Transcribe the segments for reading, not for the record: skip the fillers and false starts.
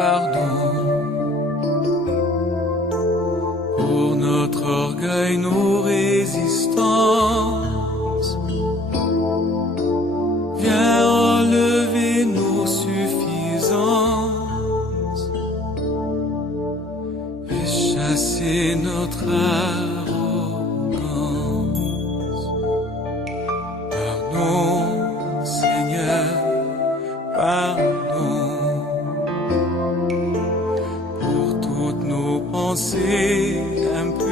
pardon pour notre orgueil, nos résistances. Viens relever nos suffisances et chasser notre arrogance. Pardon, Seigneur, pardon pour toutes nos pensées impures.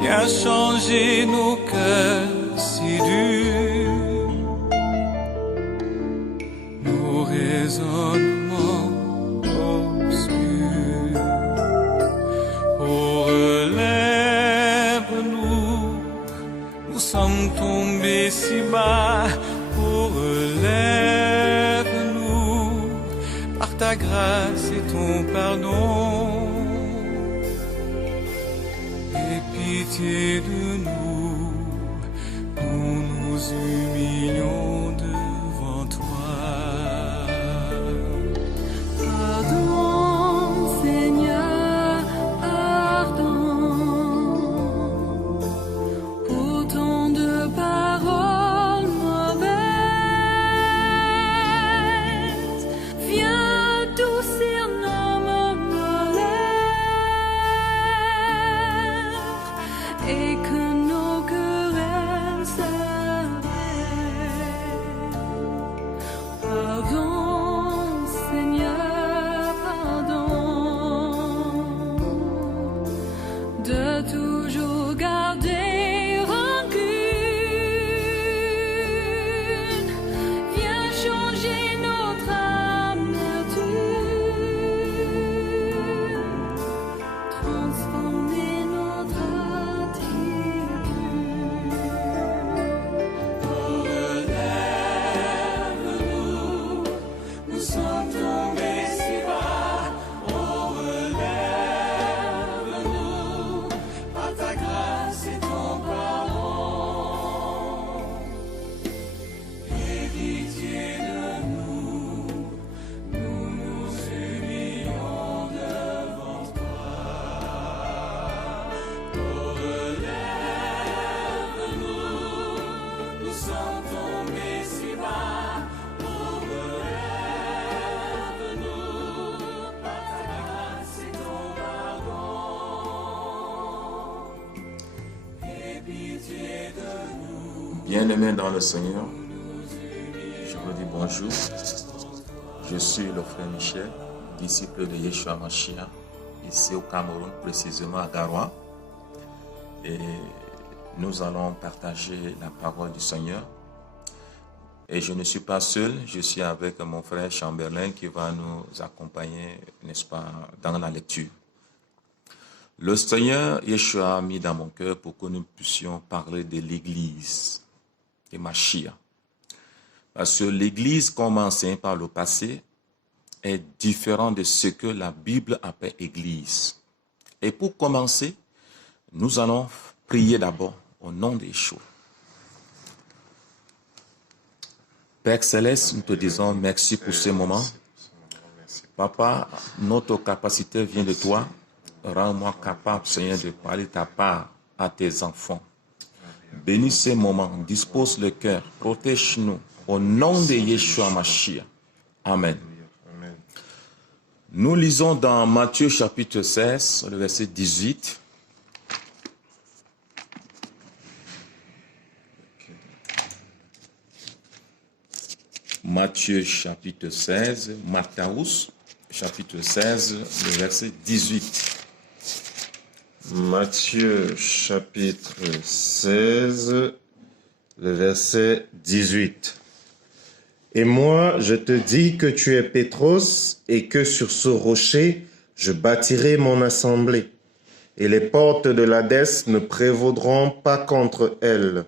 Viens changer nos cœurs si durs, nos raisonnements obscurs. Oh, relève-nous, nous sommes tombés si bas. Oh, relève-nous, par ta grâce et ton pardon. Aie pitié de nous, nous nous humilions devant toi. Pardon, Seigneur, pardon pour tant de paroles mauvaises. Viens adoucir nos malheurs et que nos querelles s'arrêtent. Pardon, Seigneur, pardon de toujours garder rancune. Viens changer notre amertume, transformer notre attitude. Relève-nous, nous sommes tombés si bas. Oh, relève-nous, par ta grâce et ton pardon. Aie pitié de nous, nous nous humilions devant toi. Oh, relève-nous, nous sommes tombés si bas. Oh, relève-nous, par ta grâce et ton pardon. Aie pitié de nous. Bien-aimés dans le Seigneur, je vous dis bonjour. Je suis le frère Michel, disciple de Yeshua Mashiach, ici au Cameroun, précisément à Garoua. Et nous allons partager la parole du Seigneur. Et je ne suis pas seul, je suis avec mon frère Chamberlain qui va nous accompagner, n'est-ce pas, dans la lecture. Le Seigneur Yeshua a mis dans mon cœur pour que nous puissions parler de l'Église, de Mashiach. Parce que l'Église, comme enseigné par le passé, est différente de ce que la Bible appelle Église. Et pour commencer, nous allons prier d'abord au nom de Yeshua. Père Céleste, nous te disons merci pour ce moment. Papa, notre capacité vient de toi. Rends-moi capable, Seigneur, de parler ta part à tes enfants. Bénis ces moments, dispose le cœur, protège-nous au nom de Yeshua Mashiach. Amen. Nous lisons dans Matthieu chapitre 16, le verset 18. Matthieu chapitre 16, Matthaeus chapitre 16, le verset 18. Matthieu chapitre 16, le verset 18. Et moi, je te dis que tu es Pétros, et que sur ce rocher, je bâtirai mon assemblée, et les portes de l'Hadès ne prévaudront pas contre elle.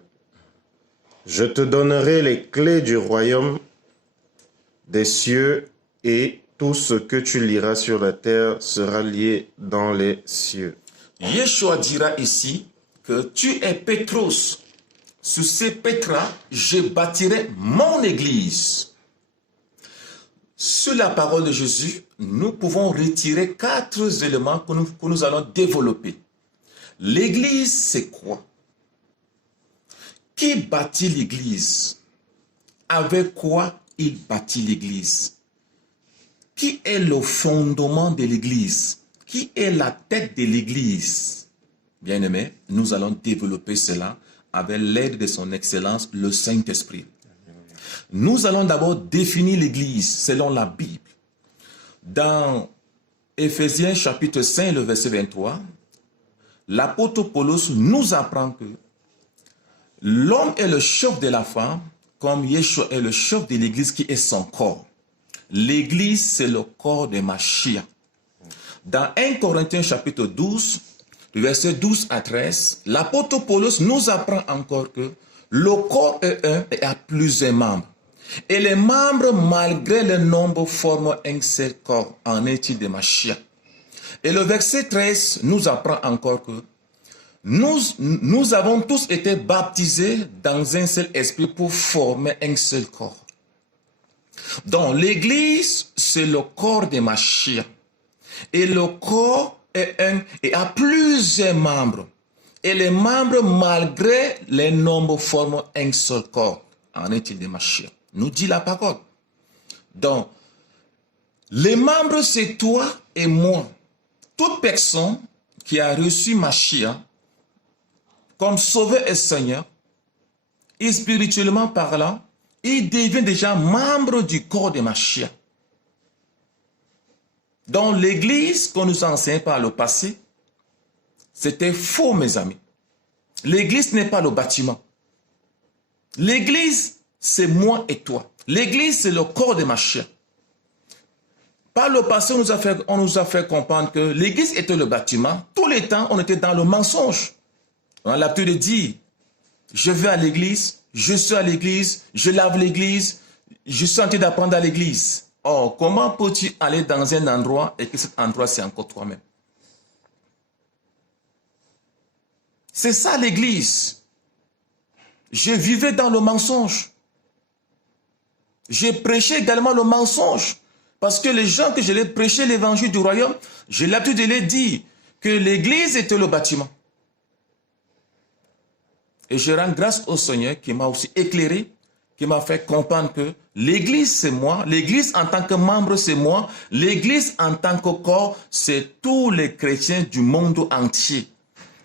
Je te donnerai les clés du royaume des cieux, et tout ce que tu liras sur la terre sera lié dans les cieux. Yeshua dira ici que tu es Pétros. Sur ces pétras, je bâtirai mon église. sur la parole de Jésus, nous pouvons retirer 4 éléments que nous allons développer. L'Église, c'est quoi? Qui bâtit l'Église? Avec quoi il bâtit l'Église? Qui est le fondement de l'Église? Qui est la tête de l'Église? Bien-aimés, nous allons développer cela avec l'aide de son Excellence, le Saint-Esprit. Nous allons d'abord définir l'Église selon la Bible. Dans Éphésiens chapitre 5, le verset 23, l'apôtre Paulus nous apprend que l'homme est le chef de la femme, comme Yeshua est le chef de l'Église qui est son corps. L'Église, c'est le corps de Mashiach. Dans 1 Corinthiens chapitre 12, verset 12 à 13, l'apôtre Paulus nous apprend encore que le corps est un et a plusieurs membres. Et les membres, malgré le nombre, forment un seul corps, en est-il de Mashiach. Et le verset 13 nous apprend encore que nous avons tous été baptisés dans un seul esprit pour former un seul corps. Donc l'Église, c'est le corps de Mashiach. Et le corps est un et a plusieurs membres. Et les membres, malgré les nombres, forment un seul corps. En est-il de Mashiach? Nous dit la parole. Donc, les membres, c'est toi et moi. Toute personne qui a reçu Mashiach comme sauveur et Seigneur, et spirituellement parlant, il devient déjà membre du corps de Mashiach. Donc, l'Église qu'on nous enseigne par le passé, c'était faux, mes amis. L'Église n'est pas le bâtiment. L'Église, c'est moi et toi. L'Église, c'est le corps de Mashiach. Par le passé, on nous a fait comprendre que l'Église était le bâtiment. Tous les temps, on était dans le mensonge. On a l'habitude de dire, je vais à l'Église, je suis à l'Église, je lave l'Église, je suis en train d'apprendre à l'Église. Or, comment peux-tu aller dans un endroit et que cet endroit, c'est encore toi-même? C'est ça l'Église. Je vivais dans le mensonge. J'ai prêché également le mensonge. Parce que les gens que je les prêché l'évangile du royaume, j'ai l'habitude de les dire que l'Église était le bâtiment. Et je rends grâce au Seigneur qui m'a aussi éclairé, qui m'a fait comprendre que l'Église c'est moi, l'Église en tant que membre c'est moi, l'Église en tant que corps c'est tous les chrétiens du monde entier.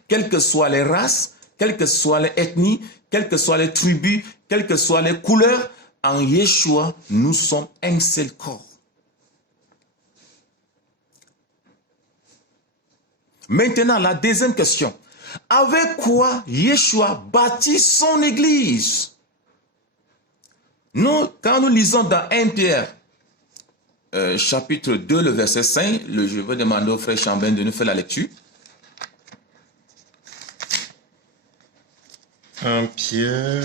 Quelles que soient les races, quelles que soient les ethnies, quelles que soient les tribus, quelles que soient les couleurs, en Yeshua, nous sommes un seul corps. Maintenant, la deuxième question. Avec quoi Yeshua bâtit son Église? Nous, quand nous lisons dans 1 Pierre, chapitre 2, le verset 5, je vais demander au frère Chambin de nous faire la lecture. 1 Pierre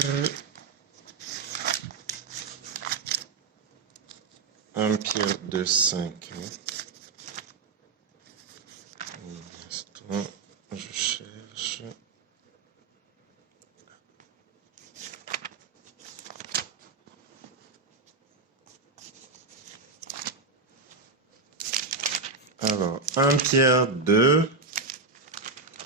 2, 5. Un instant, je cherche. Alors, 1 Pierre 2,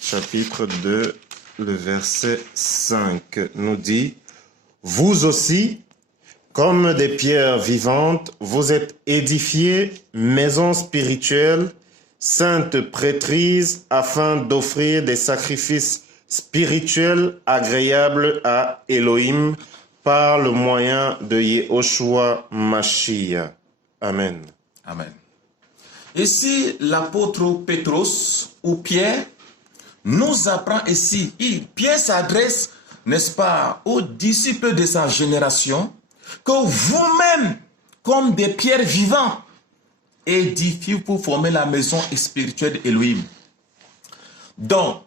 chapitre 2, le verset 5 nous dit « Vous aussi, comme des pierres vivantes, vous êtes édifiés, maison spirituelle, sainte prêtrise, afin d'offrir des sacrifices spirituels agréables à Elohim par le moyen de Yehoshua Mashiach. » Amen. Amen. Ici, l'apôtre Pétros ou Pierre nous apprend ici, Pierre s'adresse, n'est-ce pas, aux disciples de sa génération, que vous-même, comme des pierres vivantes, édifiez pour former la maison spirituelle d'Elohim. Donc,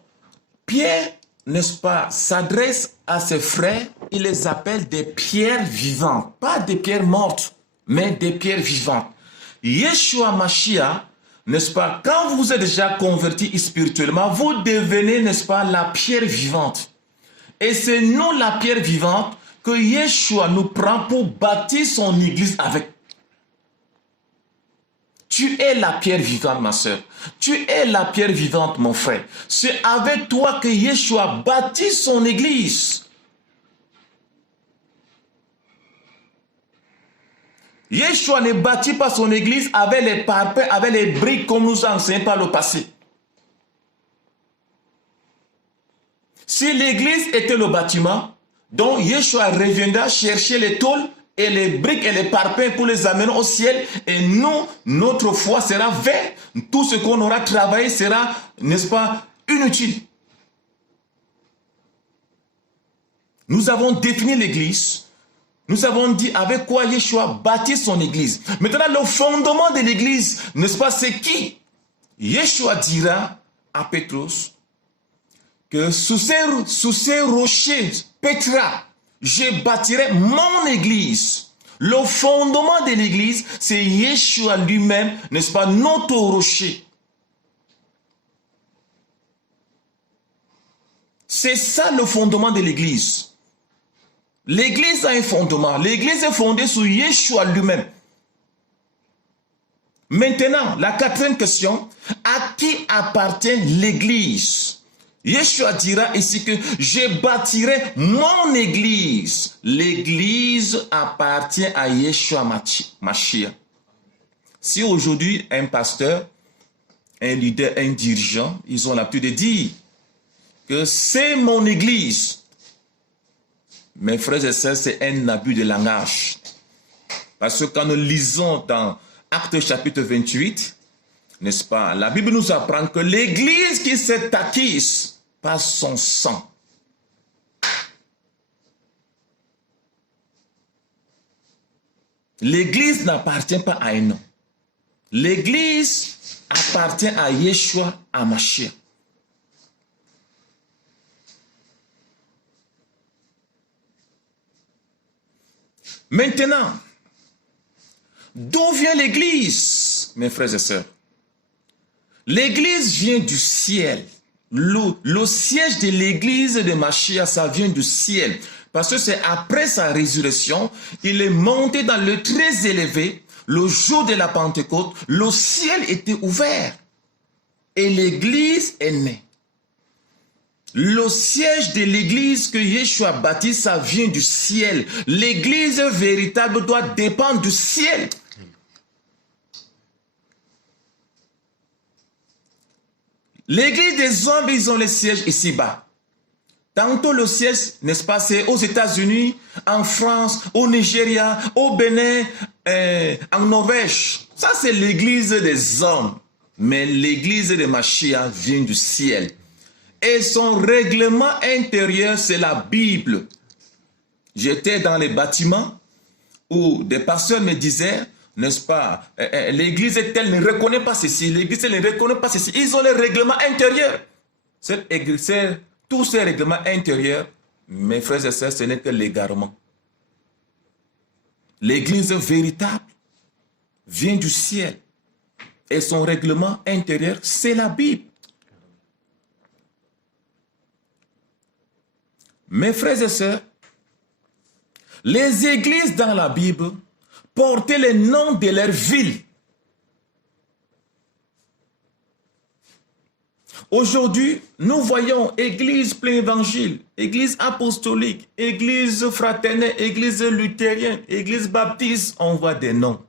Pierre, n'est-ce pas, s'adresse à ses frères, il les appelle des pierres vivantes, pas des pierres mortes, mais des pierres vivantes. Yeshua Mashiach, n'est-ce pas, quand vous êtes déjà converti spirituellement, vous devenez, n'est-ce pas, la pierre vivante. Et c'est nous, la pierre vivante, que Yeshua nous prend pour bâtir son église avec. Tu es la pierre vivante, ma soeur. Tu es la pierre vivante, mon frère. C'est avec toi que Yeshua bâtit son église. Yeshua ne bâtit pas son église avec les parpaings, avec les briques comme nous enseignons par le passé. Si l'église était le bâtiment, donc Yeshua reviendra chercher les tôles et les briques et les parpaings pour les amener au ciel. Et nous, notre foi sera vaine. Tout ce qu'on aura travaillé sera, n'est-ce pas, inutile. Nous avons défini l'église. Nous avons dit avec quoi Yeshua bâtit son église. Maintenant, le fondement de l'église, n'est-ce pas, c'est qui? Yeshua dira à Pétrus que sous ces rochers, Petra, je bâtirai mon église. Le fondement de l'église, c'est Yeshua lui-même, n'est-ce pas, notre rocher. C'est ça le fondement de l'église. L'église a un fondement. L'église est fondée sur Yeshua lui-même. Maintenant, la quatrième question, à qui appartient l'église? Yeshua dira ici que je bâtirai mon église. L'église appartient à Yeshua Mashiach. Si aujourd'hui un pasteur, un leader, un dirigeant, ils ont l'habitude de dire que c'est mon église. Mes frères et sœurs, c'est un abus de langage. Parce que quand nous lisons dans Actes chapitre 28, n'est-ce pas, la Bible nous apprend que l'église qui s'est acquise par son sang, l'église n'appartient pas à un homme. L'église appartient à Yeshua HaMashiach. Maintenant, d'où vient l'église, mes frères et sœurs? L'église vient du ciel. Le siège de l'église de Mashiach, ça vient du ciel. Parce que c'est après sa résurrection, il est monté dans le très élevé, le jour de la Pentecôte, le ciel était ouvert. Et l'église est née. Le siège de l'église que Yeshua bâtit, ça vient du ciel. L'église véritable doit dépendre du ciel. L'église des hommes, ils ont les sièges ici-bas. Tantôt le siège, n'est-ce pas, c'est aux États-Unis, en France, au Nigeria, au Bénin, en Norvège. Ça, c'est l'église des hommes. Mais l'église de Mashiach vient du ciel. Et son règlement intérieur, c'est la Bible. J'étais dans les bâtiments où des pasteurs me disaient, n'est-ce pas, l'église telle ne reconnaît pas ceci, l'église ne reconnaît pas ceci. Ils ont les règlements intérieurs. Tous ces règlements intérieurs, mes frères et sœurs, ce n'est que l'égarement. L'église véritable vient du ciel. Et son règlement intérieur, c'est la Bible. Mes frères et sœurs, les églises dans la Bible portaient les noms de leurs villes. Aujourd'hui, nous voyons église plein évangile, église apostolique, église fraternelle, église luthérienne, église baptiste, on voit des noms.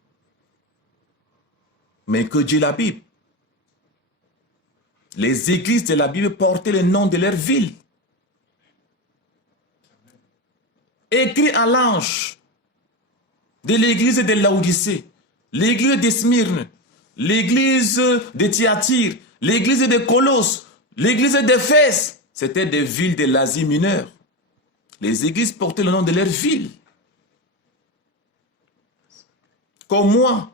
Mais que dit la Bible? Les églises de la Bible portaient les noms de leurs villes. Écrit à l'ange de l'église de Laodicée, l'église de Smyrne, l'église de Thyatire, l'église de Colosse, l'église d'Éphèse, c'était des villes de l'Asie mineure. Les églises portaient le nom de leur ville. Comme moi,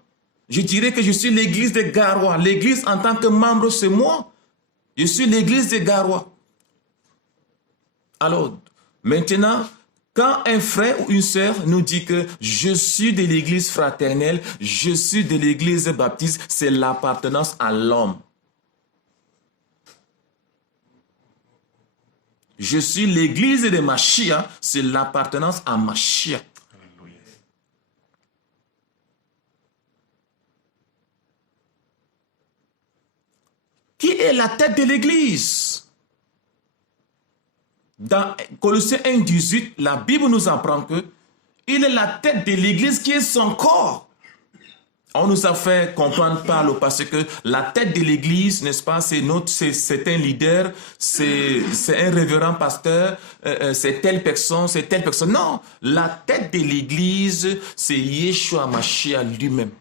je dirais que je suis l'église de Garoua. L'église en tant que membre, c'est moi. Je suis l'église de Garoua. Alors, maintenant, quand un frère ou une sœur nous dit que je suis de l'église fraternelle, je suis de l'église baptiste, c'est l'appartenance à l'homme. Je suis l'église de Mashiach, c'est l'appartenance à Mashiach. est la tête de l'Église. Dans Colossiens 1,18, la Bible nous apprend que il est la tête de l'Église qui est son corps. On nous a fait comprendre par le passé que la tête de l'Église, n'est-ce pas, c'est un leader, c'est un révérend pasteur, c'est telle personne, c'est telle personne. Non, la tête de l'Église, c'est Yeshua Mashiach lui-même.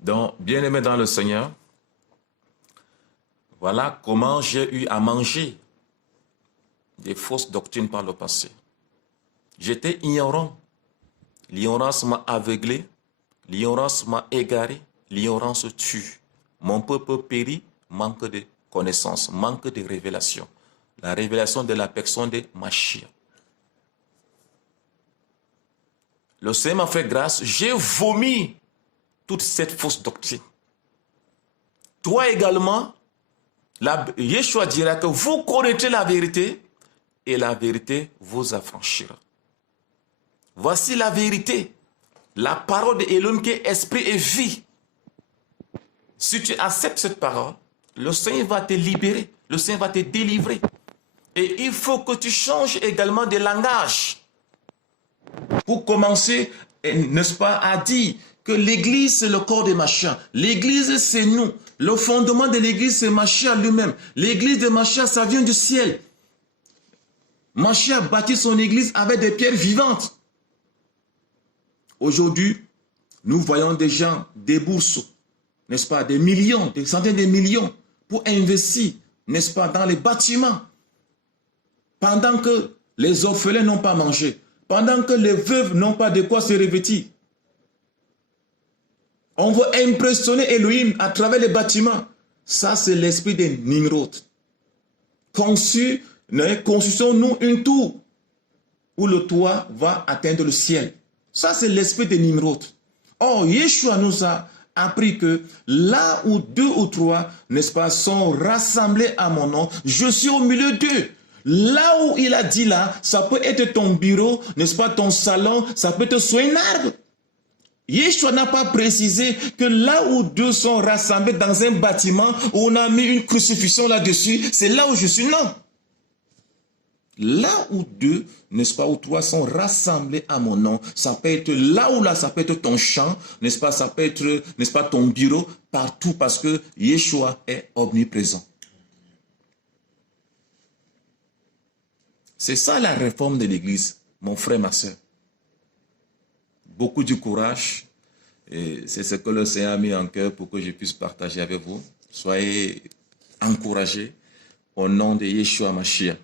Donc, bien-aimés dans le Seigneur, voilà comment j'ai eu à manger des fausses doctrines par le passé. J'étais ignorant. L'ignorance m'a aveuglé, l'ignorance m'a égaré, l'ignorance tue. Mon peuple périt, manque de connaissances, manque de révélation. La révélation de la personne de Mashiach. Le Seigneur m'a fait grâce, j'ai vomi toute cette fausse doctrine. Toi également, Yeshua dira que vous connaîtrez la vérité et la vérité vous affranchira. Voici la vérité, la parole de Elohim qui est esprit et vie. Si tu acceptes cette parole, le Seigneur va te libérer, le Seigneur va te délivrer. Et il faut que tu changes également de langage. Pour commencer, n'est-ce pas, à dire que l'Église, c'est le corps de Mashiach. L'Église, c'est nous. Le fondement de l'Église, c'est Mashiach lui-même. L'Église de Mashiach, ça vient du ciel. Mashiach bâtit son Église avec des pierres vivantes. Aujourd'hui, nous voyons des gens déboursent, n'est-ce pas, des millions, des centaines de millions pour investir, n'est-ce pas, dans les bâtiments. Pendant que les orphelins n'ont pas mangé, pendant que les veuves n'ont pas de quoi se revêtir. On veut impressionner Elohim à travers les bâtiments. Ça, c'est l'esprit de Nimrod. Construisons-nous une tour où le toit va atteindre le ciel. Ça, c'est l'esprit de Nimrod. Or, Yeshua nous a appris que là où 2 ou 3, n'est-ce pas, sont rassemblés à mon nom, je suis au milieu d'eux. Là où il a dit là, ça peut être ton bureau, n'est-ce pas, ton salon, ça peut être sur un arbre. Yeshua n'a pas précisé que là où 2 sont rassemblés dans un bâtiment où on a mis une crucifixion là-dessus, c'est là où je suis. Non. Là où 2, n'est-ce pas, ou 3 sont rassemblés à mon nom, ça peut être là où là, ça peut être ton champ, n'est-ce pas, ça peut être, n'est-ce pas, ton bureau, partout, parce que Yeshua est omniprésent. C'est ça la réforme de l'Église, mon frère, ma soeur. Beaucoup de courage, et c'est ce que le Seigneur a mis en cœur pour que je puisse partager avec vous. Soyez encouragés au nom de Yeshua Mashiach.